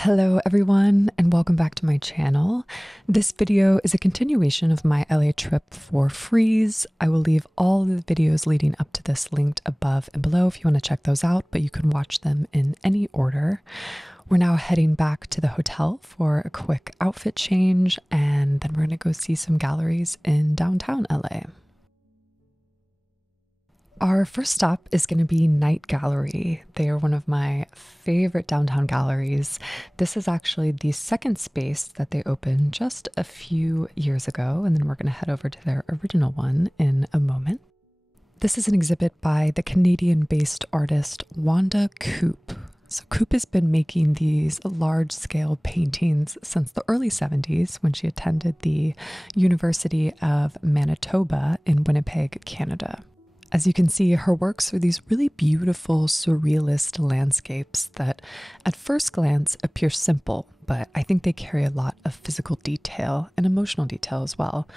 Hello everyone and welcome back to my channel. This video is a continuation of my LA trip for Frieze. I will leave all the videos leading up to this linked above and below if you want to check those out, but you can watch them in any order. We're now heading back to the hotel for a quick outfit change, and then we're going to go see some galleries in downtown LA. Our first stop is going to be Night Gallery. They are one of my favorite downtown galleries. This is actually the second space that they opened just a few years ago, and then we're going to head over to their original one in a moment. This is an exhibit by the Canadian-based artist Wanda Koop. So Koop has been making these large-scale paintings since the early 70s when she attended the University of Manitoba in Winnipeg, Canada. As you can see, her works are these really beautiful, surrealist landscapes that at first glance appear simple, but I think they carry a lot of physical detail and emotional detail as well.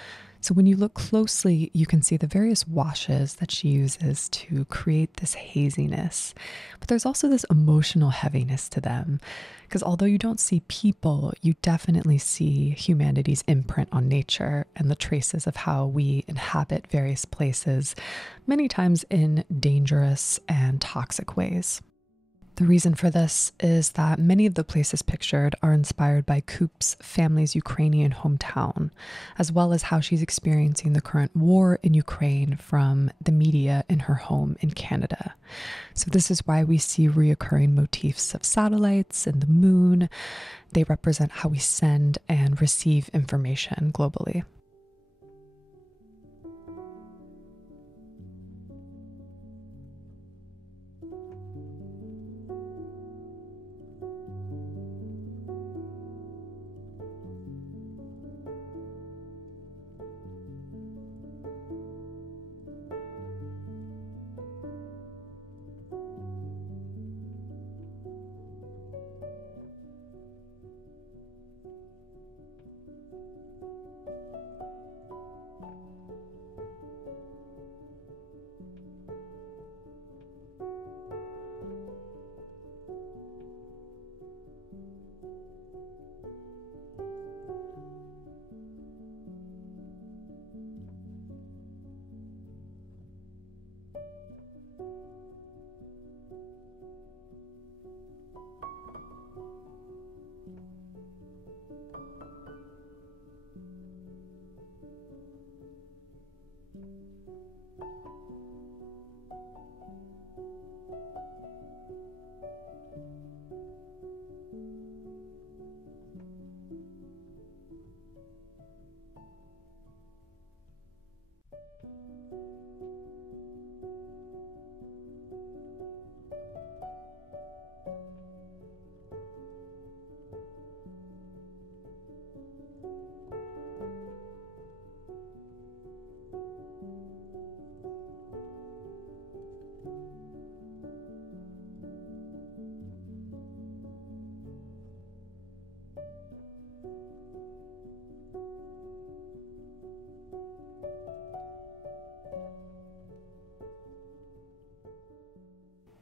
So when you look closely, you can see the various washes that she uses to create this haziness. But there's also this emotional heaviness to them, because although you don't see people, you definitely see humanity's imprint on nature and the traces of how we inhabit various places, many times in dangerous and toxic ways. The reason for this is that many of the places pictured are inspired by Koop's family's Ukrainian hometown, as well as how she's experiencing the current war in Ukraine from the media in her home in Canada. So this is why we see reoccurring motifs of satellites and the moon. They represent how we send and receive information globally.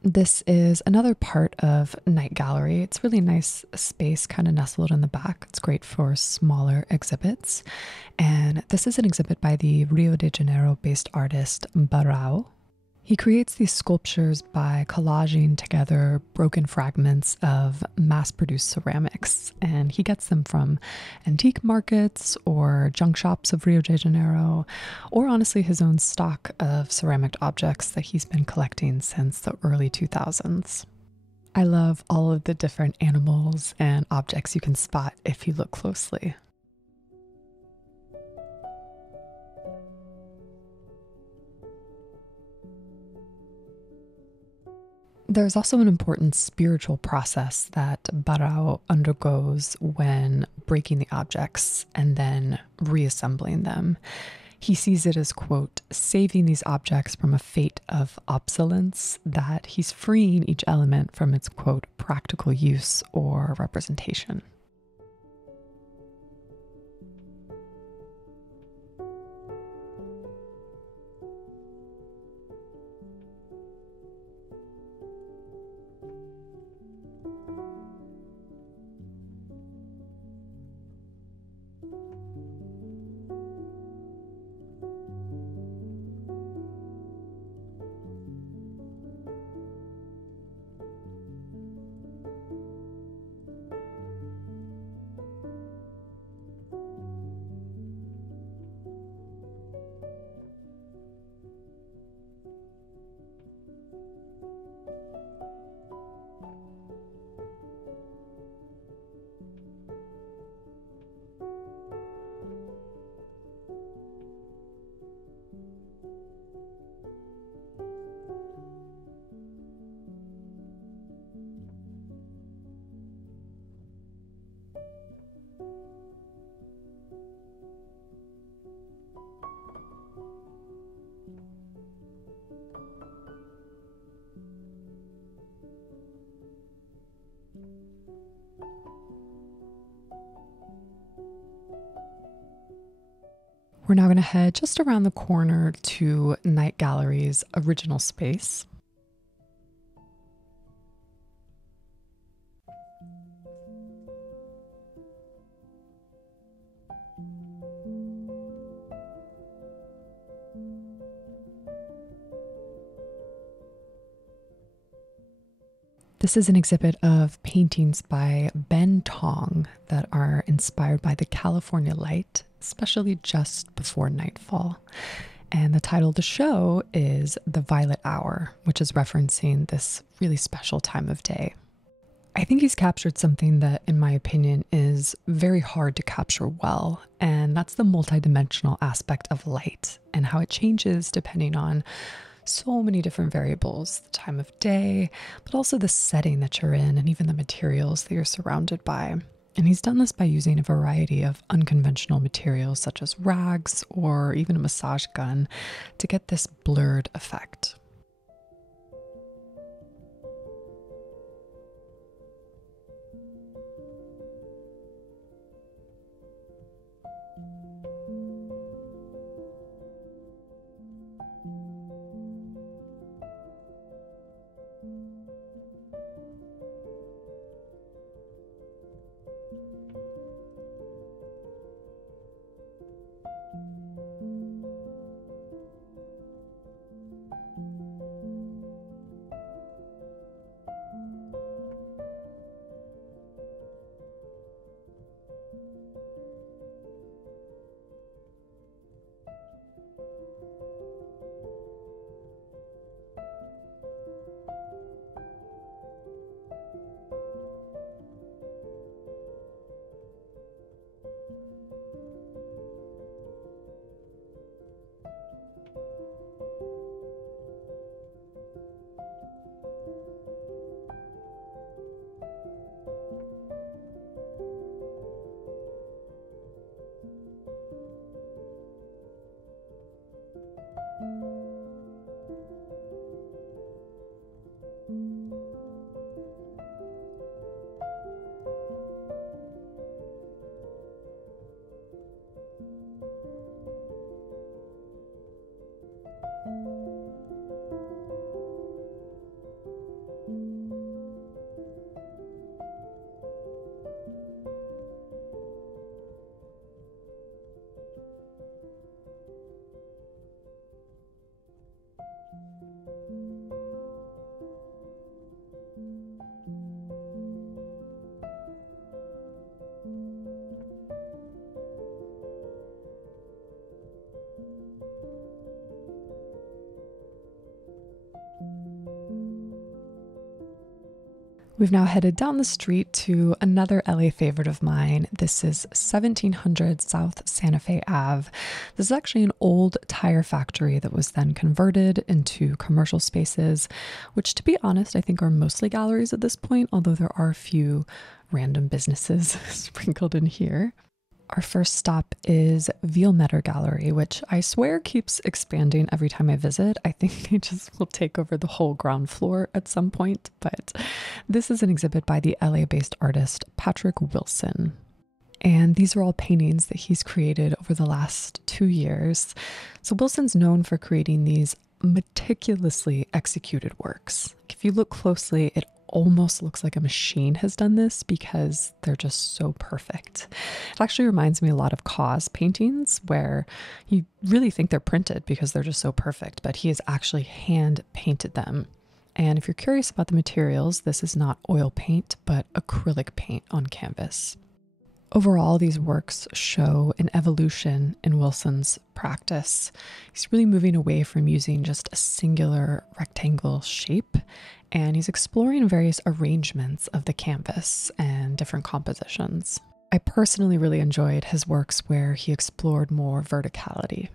This is another part of Night Gallery. It's really nice space kind of nestled in the back. It's great for smaller exhibits. And this is an exhibit by the Rio de Janeiro based artist Barrão. He creates these sculptures by collaging together broken fragments of mass-produced ceramics, and he gets them from antique markets or junk shops of Rio de Janeiro, or honestly his own stock of ceramic objects that he's been collecting since the early 2000s. I love all of the different animals and objects you can spot if you look closely. There's also an important spiritual process that Barrão undergoes when breaking the objects and then reassembling them. He sees it as, quote, saving these objects from a fate of obsolescence, that he's freeing each element from its, quote, practical use or representation. We're now going to head just around the corner to Night Gallery's original space. This is an exhibit of paintings by Ben Tong that are inspired by the California light, especially just before nightfall. And the title of the show is The Violet Hour, which is referencing this really special time of day. I think he's captured something that, in my opinion, is very hard to capture well, and that's the multidimensional aspect of light and how it changes depending on so many different variables, the time of day, but also the setting that you're in and even the materials that you're surrounded by. And he's done this by using a variety of unconventional materials such as rags or even a massage gun to get this blurred effect. We've now headed down the street to another LA favorite of mine. This is 1700 South Santa Fe Ave. This is actually an old tire factory that was then converted into commercial spaces, which, to be honest, I think are mostly galleries at this point, although there are a few random businesses sprinkled in here. Our first stop is Vielmetter Gallery, which I swear keeps expanding every time I visit. I think they just will take over the whole ground floor at some point, but this is an exhibit by the LA-based artist Patrick Wilson. And these are all paintings that he's created over the last 2 years. So Wilson's known for creating these meticulously executed works. If you look closely, it almost looks like a machine has done this because they're just so perfect. It actually reminds me a lot of Ka's paintings where you really think they're printed because they're just so perfect, but he has actually hand painted them. And if you're curious about the materials, this is not oil paint, but acrylic paint on canvas. Overall, these works show an evolution in Wilson's practice. He's really moving away from using just a singular rectangle shape, and he's exploring various arrangements of the canvas and different compositions. I personally really enjoyed his works where he explored more verticality.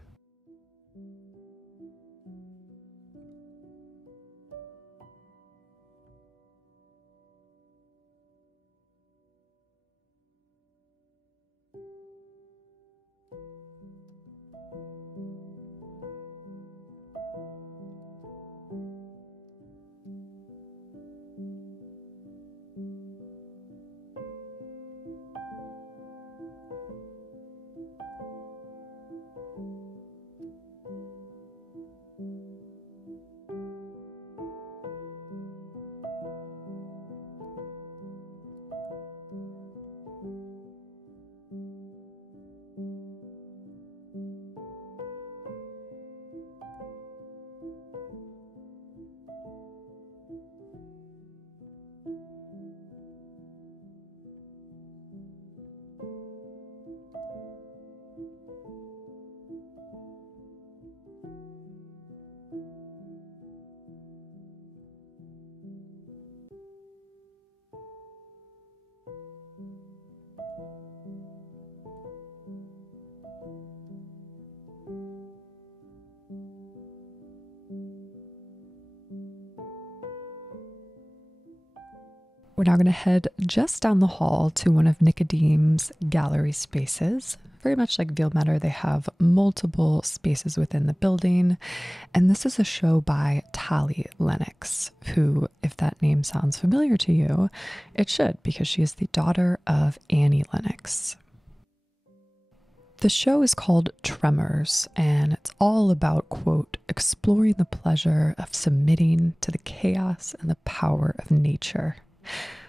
We're now going to head just down the hall to one of Nicodim's gallery spaces. Very much like Vielmetter, they have multiple spaces within the building. And this is a show by Tali Lennox, who, if that name sounds familiar to you, it should, because she is the daughter of Annie Lennox. The show is called Tremors, and it's all about, quote, exploring the pleasure of submitting to the chaos and the power of nature.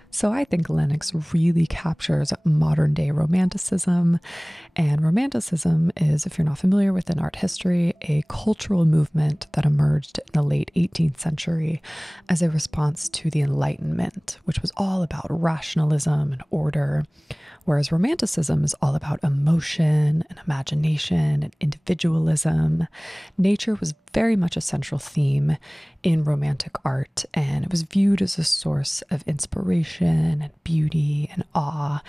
So I think Lennox really captures modern day romanticism. And romanticism is, if you're not familiar with in art history, a cultural movement that emerged in the late 18th century as a response to the Enlightenment, which was all about rationalism and order. Whereas romanticism is all about emotion and imagination and individualism. Nature was very much a central theme in romantic art, and it was viewed as a source of inspiration and beauty and awe.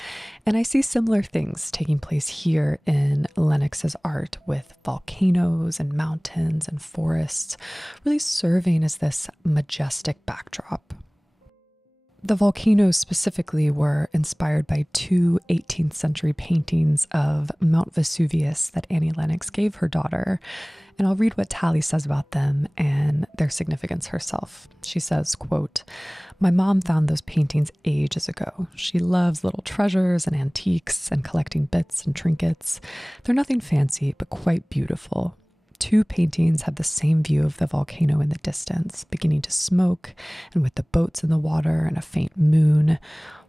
And I see similar things taking place here in Lennox's art, with volcanoes and mountains and forests really serving as this majestic backdrop. The volcanoes specifically were inspired by two 18th century paintings of Mount Vesuvius that Annie Lennox gave her daughter. And I'll read what Tali says about them and their significance herself. She says, quote, "My mom found those paintings ages ago. She loves little treasures and antiques and collecting bits and trinkets. They're nothing fancy, but quite beautiful. Two paintings have the same view of the volcano in the distance, beginning to smoke, and with the boats in the water and a faint moon.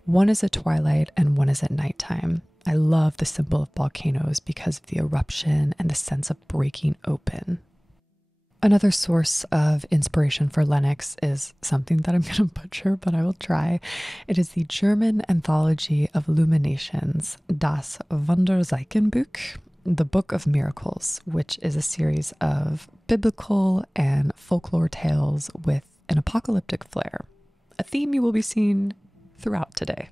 One is at twilight and one is at nighttime. I love the symbol of volcanoes because of the eruption and the sense of breaking open." Another source of inspiration for Lennox is something that I'm going to butcher, but I will try. It is the German anthology of illuminations, Das Wunderzeichenbuch, the Book of Miracles, which is a series of biblical and folklore tales with an apocalyptic flair, a theme you will be seeing throughout today.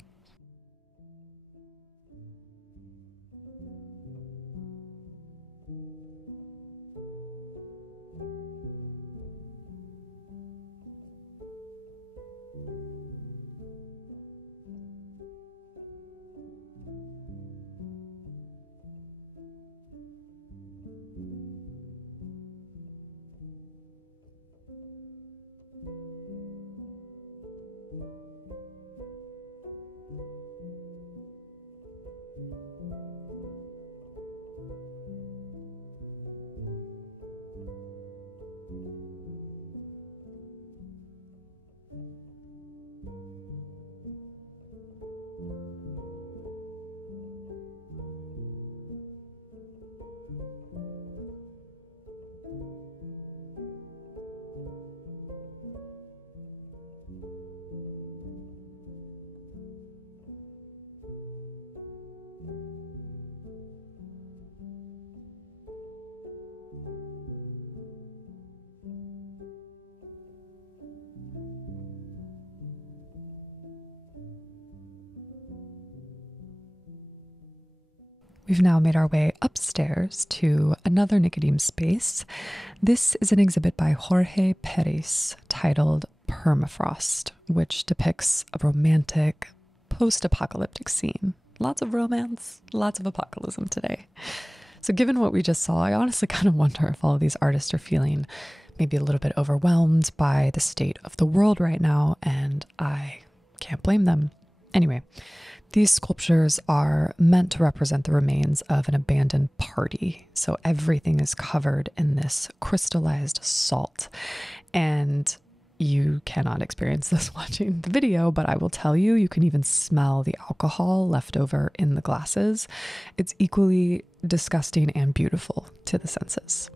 We've now made our way upstairs to another Nicodim space. This is an exhibit by Jorge Peris titled Permafrost, which depicts a romantic post-apocalyptic scene. Lots of romance, lots of apocalypse today. So given what we just saw, I honestly kind of wonder if all of these artists are feeling maybe a little bit overwhelmed by the state of the world right now, and I can't blame them. Anyway, these sculptures are meant to represent the remains of an abandoned party. So everything is covered in this crystallized salt. And you cannot experience this watching the video, but I will tell you, you can even smell the alcohol left over in the glasses. It's equally disgusting and beautiful to the senses.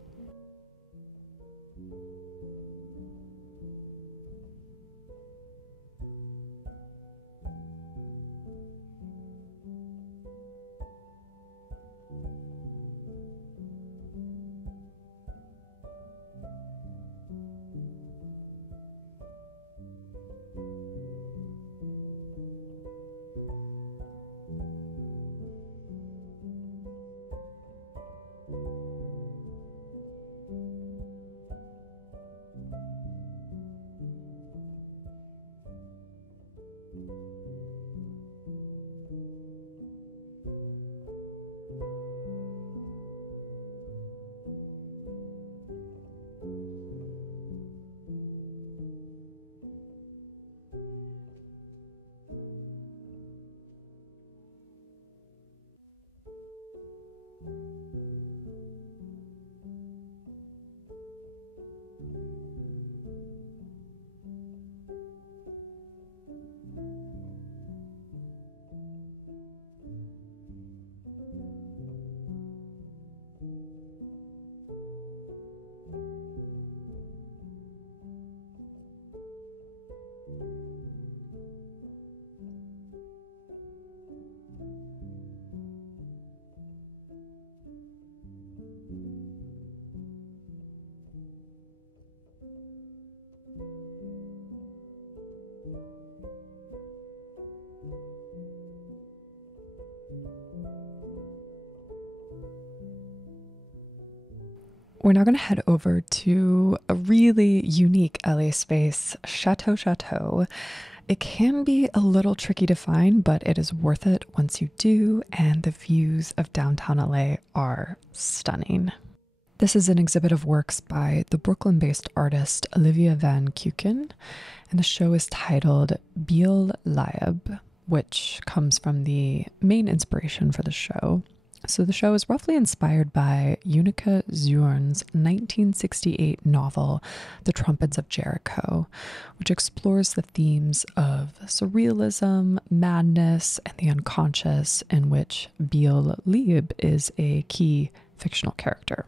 We're now going to head over to a really unique LA space, Château. It can be a little tricky to find, but it is worth it once you do, and the views of downtown LA are stunning. This is an exhibit of works by the Brooklyn-based artist Olivia van Kuiken, and the show is titled Vielmetter, which comes from the main inspiration for the show. So the show is roughly inspired by Unica Zuurn's 1968 novel, The Trumpets of Jericho, which explores the themes of surrealism, madness, and the unconscious, in which Vielmetter is a key fictional character.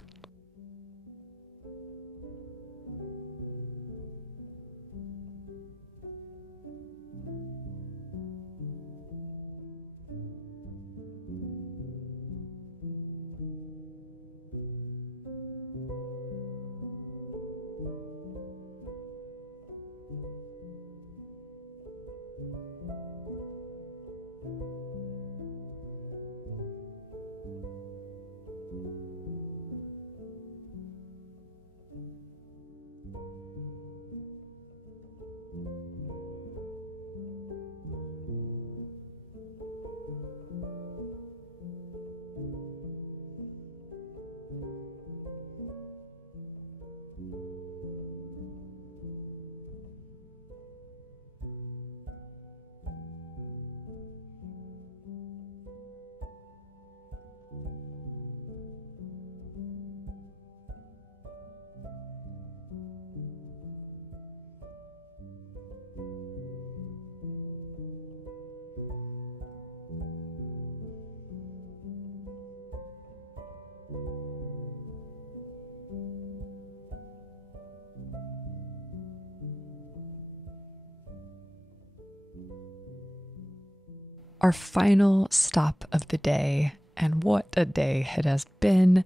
Our final stop of the day, and what a day it has been,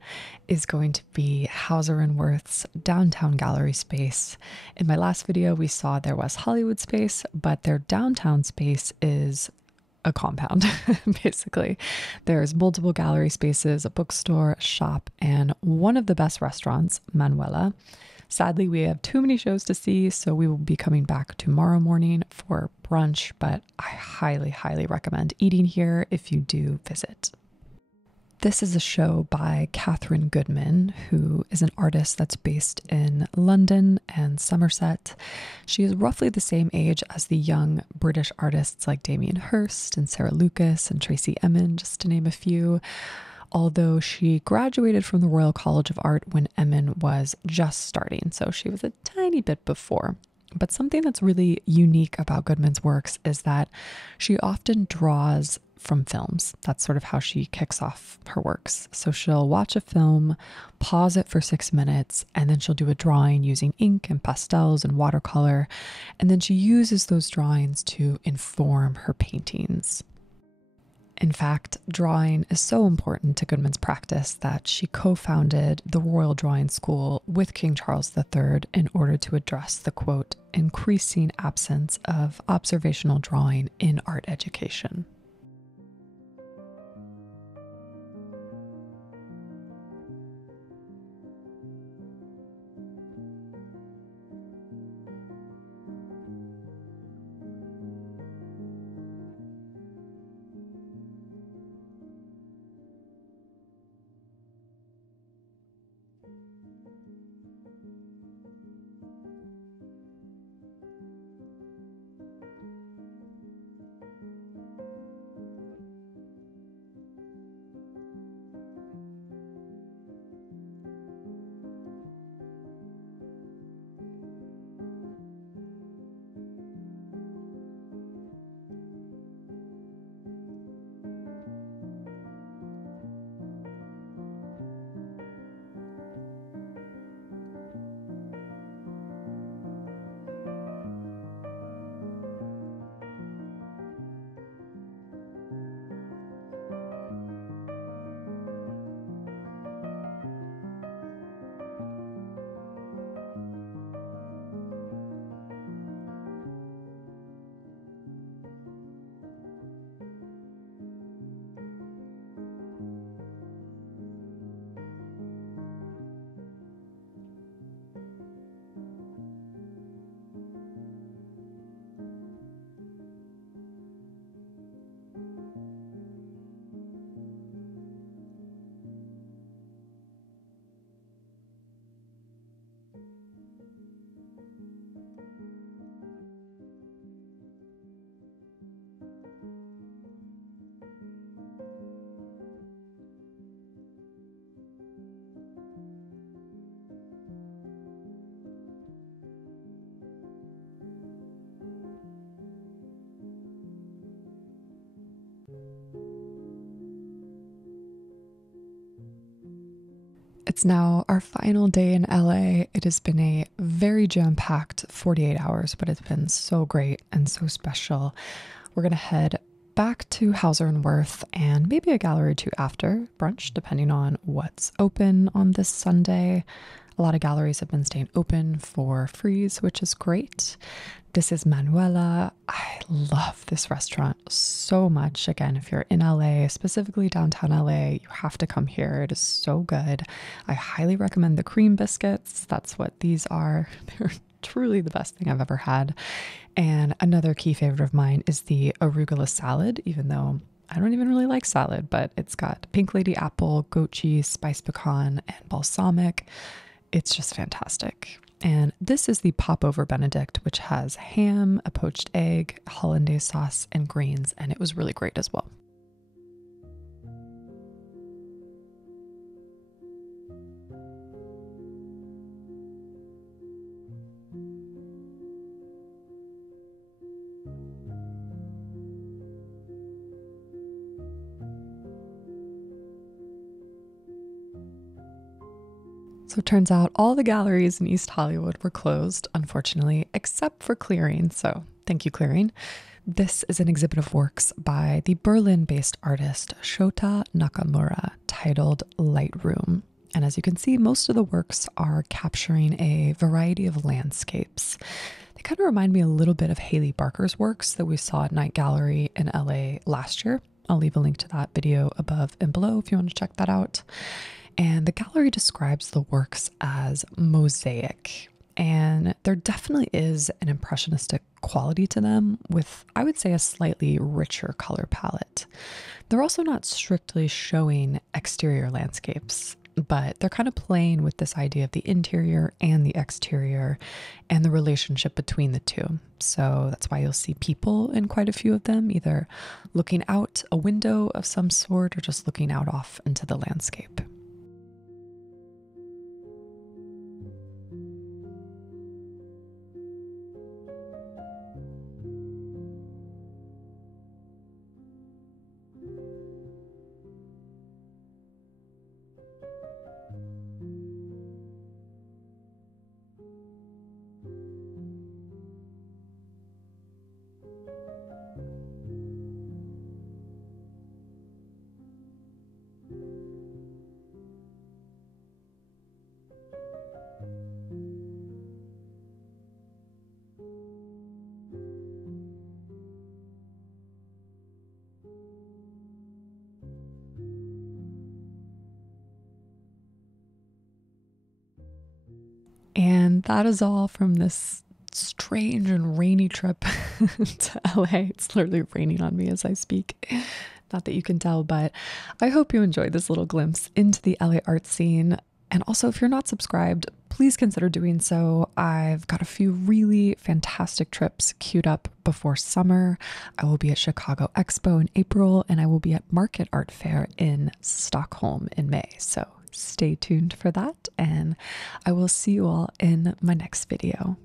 is going to be Hauser and Wirth's downtown gallery space. In my last video, we saw their West Hollywood space, but their downtown space is a compound, basically. There's multiple gallery spaces, a bookstore, a shop, and one of the best restaurants, Manuela. Sadly, we have too many shows to see, so we will be coming back tomorrow morning for brunch, but I highly, highly recommend eating here if you do visit. This is a show by Catherine Goodman, who is an artist that's based in London and Somerset. She is roughly the same age as the young British artists like Damien Hirst and Sarah Lucas and Tracy Emin, just to name a few. Although she graduated from the Royal College of Art when Emin was just starting, so she was a tiny bit before. But something that's really unique about Goodman's works is that she often draws from films. That's sort of how she kicks off her works. So she'll watch a film, pause it for 6 minutes, and then she'll do a drawing using ink and pastels and watercolor, and then she uses those drawings to inform her paintings. In fact, drawing is so important to Goodman's practice that she co-founded the Royal Drawing School with King Charles III in order to address the, quote, increasing absence of observational drawing in art education. It's now our final day in LA. It has been a very jam-packed 48 hours, but it's been so great and so special. We're going to head back to Hauser and Wirth and maybe a gallery or two after brunch, depending on what's open on this Sunday. A lot of galleries have been staying open for Frieze, which is great. This is Manuela. I love this restaurant so much. Again, if you're in LA, specifically downtown LA, you have to come here. It is so good. I highly recommend the cream biscuits. That's what these are. They're truly the best thing I've ever had. And another key favorite of mine is the arugula salad, even though I don't even really like salad, but it's got pink lady apple, goat cheese, spiced pecan, and balsamic. It's just fantastic. And this is the Popover Benedict, which has ham, a poached egg, hollandaise sauce, and greens, and it was really great as well. So it turns out all the galleries in East Hollywood were closed, unfortunately, except for Clearing. So thank you, Clearing. This is an exhibit of works by the Berlin-based artist Shota Nakamura titled Lightroom. And as you can see, most of the works are capturing a variety of landscapes. They kind of remind me a little bit of Haley Barker's works that we saw at Night Gallery in LA last year. I'll leave a link to that video above and below if you want to check that out. And the gallery describes the works as mosaic. And there definitely is an impressionistic quality to them with, I would say, a slightly richer color palette. They're also not strictly showing exterior landscapes, but they're kind of playing with this idea of the interior and the exterior and the relationship between the two. So that's why you'll see people in quite a few of them, either looking out a window of some sort or just looking out off into the landscape. And that is all from this strange and rainy trip to LA. It's literally raining on me as I speak. Not that you can tell, but I hope you enjoyed this little glimpse into the LA art scene. And also, if you're not subscribed, please consider doing so. I've got a few really fantastic trips queued up before summer. I will be at Chicago Expo in April, and I will be at Market Art Fair in Stockholm in May. So stay tuned for that, and I will see you all in my next video.